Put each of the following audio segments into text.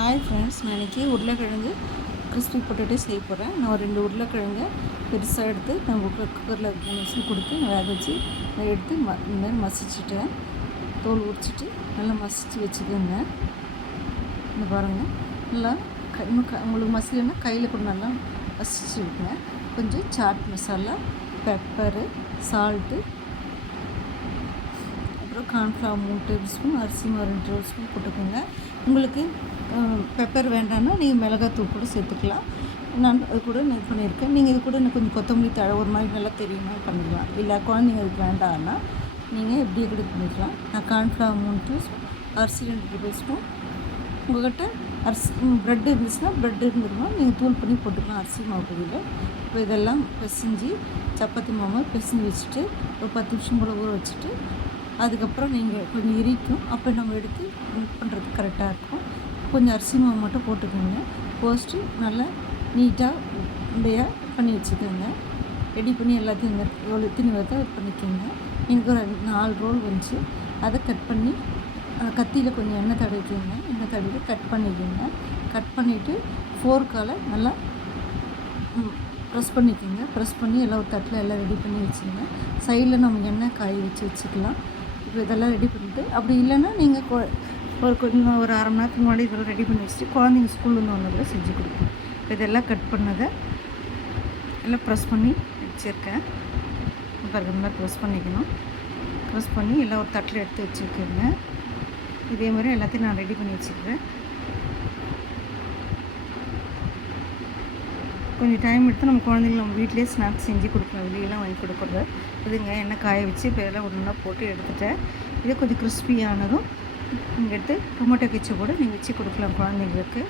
Hi friends, நான் இன்றைக்கி உருளைக்கிழங்கு கிறிஸ்பி பொட்டேட்டோ செய்ய போகிறேன். நான் ஒரு 2 உருளைக்கிழங்கை பெருசாக எடுத்து நான் குக்கரில் 3 விசில் கொடுத்து வேக வச்சு அதை எடுத்து இந்த மாதிரி மசிச்சுட்டேன். தோல் உரிச்சிட்டு நல்லா மசித்து வச்சுக்கோங்க. இந்த பாருங்கள், நல்லா உங்களுக்கு மசிலன்னா கையில் கூட நல்லா மசிச்சுருக்குங்க. கொஞ்சம் சாட் மசாலா, பெப்பரு, சால்ட்டு, அப்புறம் கார்ன்ஃப்ளவர் 3 டேபிள் ஸ்பூன், அரிசி மாவு 2 டேபிள் ஸ்பூன் போட்டுக்கோங்க. உங்களுக்கு பெப்பர் வேண்டாம்னா நீங்கள் மிளகாத்தூள் கூட சேர்த்துக்கலாம். நான் அது கூட இது பண்ணியிருக்கேன். நீங்கள் இது கூட எனக்கு கொஞ்சம் கொத்தமல்லி தழை ஒரு மாதிரி நல்லா தெரியுமா பண்ணிக்கலாம். இல்லை குழந்தைங்க அதுக்கு வேண்டாம்னா நீங்கள் எப்படியே கூட பண்ணிக்கலாம். நான் கார்ன்ஃப்ளவர் 3 டேபிள் ஸ்பூன், அரிசி 2 டேபிள் ஸ்பூன். உங்கள்கிட்ட அரிசி ப்ரெட் இருந்துச்சுன்னா ப்ரெட் இருந்துருமா நீங்கள் தூள் பண்ணி போட்டுக்கலாம் அரிசி மாவு பொடியில். இப்போ இதெல்லாம் பிசைஞ்சு சப்பாத்தி மாவு பிசைஞ்சு வச்சுட்டு ஒரு 10 நிமிஷம் கூட ஊற வச்சுட்டு அதுக்கப்புறம் நீங்கள் கொஞ்சம் இரிக்கும், அப்போ நம்ம எடுத்து மிக்ஸ் பண்ணுறதுக்கு கரெக்டாக இருக்கும். கொஞ்சம் அரிசி மாவு மட்டும் போட்டுக்கோங்க. போஸ்ட்டு நல்லா நீட்டாக உண்டையாக பண்ணி வச்சுக்கோங்க. ரெடி பண்ணி எல்லாத்தையும் இந்த ரோல் எத்தனை வருதோ அது பண்ணிக்கோங்க. எனக்கு ஒரு 4 ரோல் வந்துச்சு. அதை கட் பண்ணி கத்தியில் கொஞ்சம் எண்ணெய் தடவிக்கோங்க. எண்ணெய் தடவிட்டு கட் பண்ணிக்கோங்க. கட் பண்ணிவிட்டு ஃபோர்க்கால் நல்லா ப்ரெஸ் பண்ணிக்கோங்க. ப்ரெஸ் பண்ணி எல்லாம் ஒரு தட்டில் எல்லாம் ரெடி பண்ணி வச்சுங்க. சைடில் நம்ம எண்ணெய் காய வச்சுக்கலாம். இப்போ இதெல்லாம் ரெடி பண்ணிவிட்டு அப்படி இல்லைன்னா நீங்கள் கொஞ்சம் ஒரு அரை மணி நேரத்துக்கு முன்னாடி இதெல்லாம் ரெடி பண்ணி வச்சுட்டு குழந்தைங்க ஸ்கூல்லேருந்து ஒன்று கூட செஞ்சு கொடுப்போம். இப்போ இதெல்லாம் கட் பண்ணதை எல்லாம் ப்ரெஸ் பண்ணி வச்சுருக்கேன். இப்போ இந்த மாதிரி ப்ரெஸ் பண்ணிக்கணும். ப்ரெஸ் பண்ணி எல்லாம் ஒரு தட்டில் எடுத்து வச்சுருக்கேங்க. இதே மாதிரி எல்லாத்தையும் நான் ரெடி பண்ணி வச்சுக்கிறேன். கொஞ்சம் டைம் எடுத்து நம்ம குழந்தைங்க நம்ம வீட்டிலே ஸ்நாக்ஸ் செஞ்சு கொடுக்கலாம். வெளியெல்லாம் வாங்கி கொடுக்குறது இதுங்க. எண்ணெய் காய வச்சு இப்போ எல்லாம் ஒன்றா போட்டு எடுத்துட்டேன். இதே கொஞ்சம் கிறிஸ்பியானதும் நீங்கள் எடுத்து டொமேட்டோ கெச்சப் கூட நீங்கள் வச்சு கொடுக்கலாம் குழந்தைங்களுக்கு.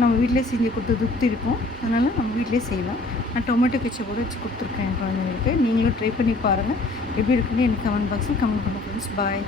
நம்ம வீட்டிலே செஞ்சு கொடுத்து திருப்தி இருக்கும். அதனால் நம்ம வீட்டிலே செய்யலாம். நான் டொமேட்டோ கெச்சப் கூட வச்சு கொடுத்துருக்கேன் என் குழந்தைங்களுக்கு. நீங்களும் ட்ரை பண்ணி பாருங்கள். எப்படி இருக்குன்னு எனக்கு கமெண்ட் பாக்ஸில் கமெண்ட் பண்ணுங்கள் ஃப்ரெண்ட்ஸ். பாய்.